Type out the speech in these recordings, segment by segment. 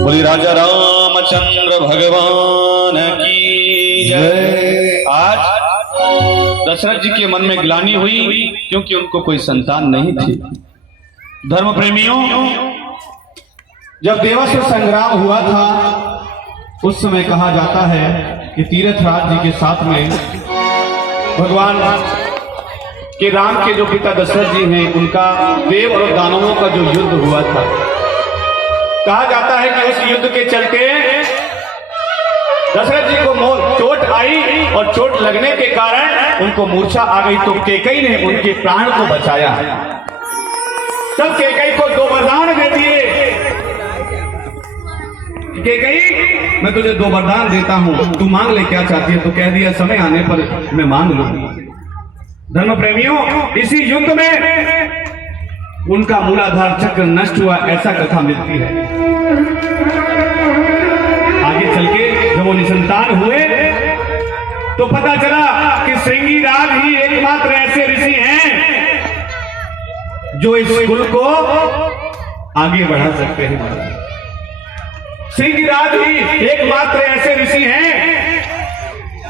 बोली राजा रामचंद्र भगवान की जय। आज दशरथ जी के मन में ग्लानि हुई क्योंकि उनको कोई संतान नहीं थी। धर्म प्रेमियों, जब देवासुर संग्राम हुआ था उस समय कहा जाता है कि तीर्थराज जी के साथ में भगवान कि राम के जो पिता दशरथ जी हैं उनका देव और दानवों का जो युद्ध हुआ था, कहा जाता है कि उस युद्ध के चलते दशरथ जी को चोट आई और चोट लगने के कारण उनको मूर्छा आ गई। तो कैकेयी ने उनके प्राण को बचाया। तब कैकेयी को 2 वरदान दे दिए। कैकेयी, मैं तुझे 2 वरदान देता हूं, तू मांग ले क्या चाहती है। तो कह दिया समय आने पर मैं मांग लूंगी। धर्म प्रेमियों, इसी युद्ध में उनका मूलाधार चक्र नष्ट हुआ, ऐसा कथा मिलती है। आगे चल के जब वो निसंतान हुए तो पता चला कि श्रृंगीराज ही एकमात्र ऐसे ऋषि हैं जो इस कुल को आगे बढ़ा सकते हैं। श्रृंगीराज ही एकमात्र ऐसे ऋषि हैं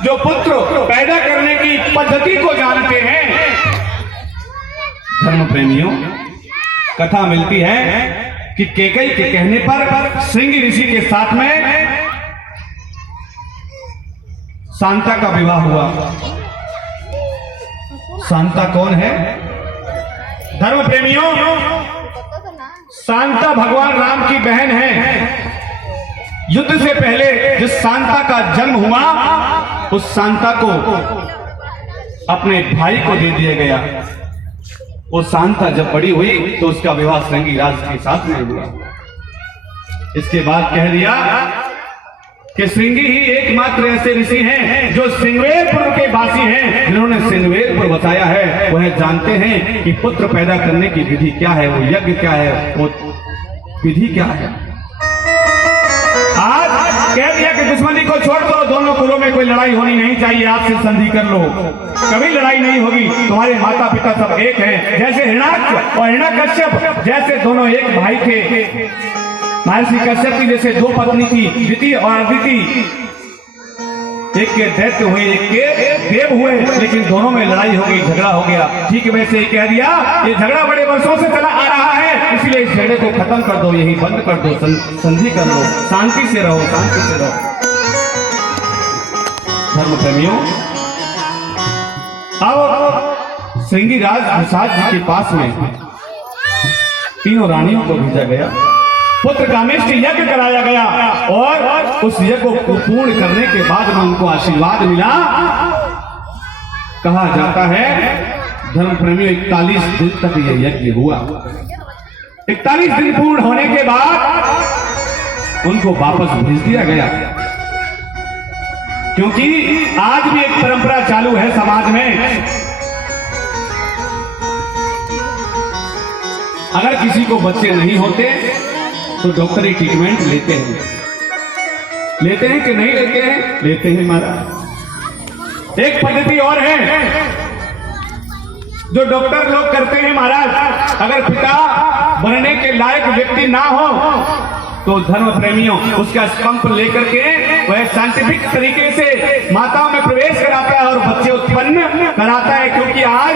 जो पुत्र पैदा करने की पद्धति को जानते हैं। धर्म प्रेमियों, कथा मिलती है कि कैकेयी के कहने पर श्रृंगी ऋषि के साथ में शांता का विवाह हुआ। शांता कौन है? धर्म प्रेमियों, शांता भगवान राम की बहन है। युद्ध से पहले जिस शांता का जन्म हुआ उस शांता को अपने भाई को दे दिया गया। वो शांता जब बड़ी हुई तो उसका विवाह श्रृंगीराज के साथ में हुआ। इसके बाद कह दिया कि श्रृंगी ही एकमात्र ऐसे ऋषि हैं जो श्रृंगवेरपुर के वासी हैं, जिन्होंने श्रृंगवेरपुर बसाया है। वह जानते हैं कि पुत्र पैदा करने की विधि क्या है, वो यज्ञ क्या है, वो विधि क्या है। आज कह दिया कि दुश्मनी को छोड़ दो, दोनों कुलों में कोई लड़ाई होनी नहीं चाहिए, आपसे संधि कर लो, कभी लड़ाई नहीं होगी, तुम्हारे माता पिता सब एक हैं। जैसे हिरण्याक्ष और हिरण्यकश्यप जैसे दोनों एक भाई थे। महर्षि कश्यप की जैसे 2 पत्नी थी, दिति और अदिति। एक के दैत्य हुए, एक के देव हुए, लेकिन दोनों में लड़ाई हो गई, झगड़ा हो गया। ठीक है, वैसे ही कह दिया ये झगड़ा बड़े वर्षों से चला आ रहा है, इसलिए इस झगड़े को खत्म कर दो, यही बंद कर दो, संधि कर लो, शांति से रहो, शांति से रहो। धर्म प्रेमियों, अब श्रृंगीराज निषाद जी के पास में तीनों रानियों को भेजा गया, पुत्र कामेष्टि यज्ञ कराया गया और उस यज्ञ को पूर्ण करने के बाद में उनको आशीर्वाद मिला। कहा जाता है धर्म प्रेमियों 41 दिन तक यह यज्ञ हुआ। 41 दिन पूर्ण होने के बाद उनको वापस भेज दिया गया, क्योंकि आज भी एक परंपरा चालू है समाज में, अगर किसी को बच्चे नहीं होते तो डॉक्टरी ट्रीटमेंट लेते हैं कि नहीं लेते हैं? लेते हैं महाराज। एक पद्धति और है जो डॉक्टर लोग करते हैं महाराज, अगर पिता बनने के लायक व्यक्ति ना हो तो धर्म प्रेमियों उसका स्पंप लेकर के वह साइंटिफिक तरीके से माताओं में प्रवेश कराता है और बच्चे उत्पन्न कराता है, क्योंकि आज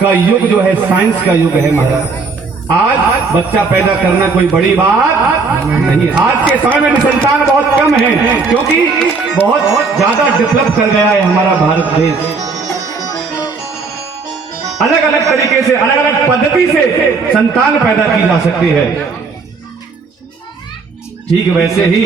का युग जो है साइंस का युग है महाराज। आज बच्चा पैदा करना कोई बड़ी बात नहीं। आज के समय में संतान बहुत कम है, क्योंकि बहुत ज्यादा डेवलप कर गया है हमारा भारत देश। अलग अलग तरीके से, अलग अलग पद्धति से संतान पैदा की जा सकती है। ठीक वैसे ही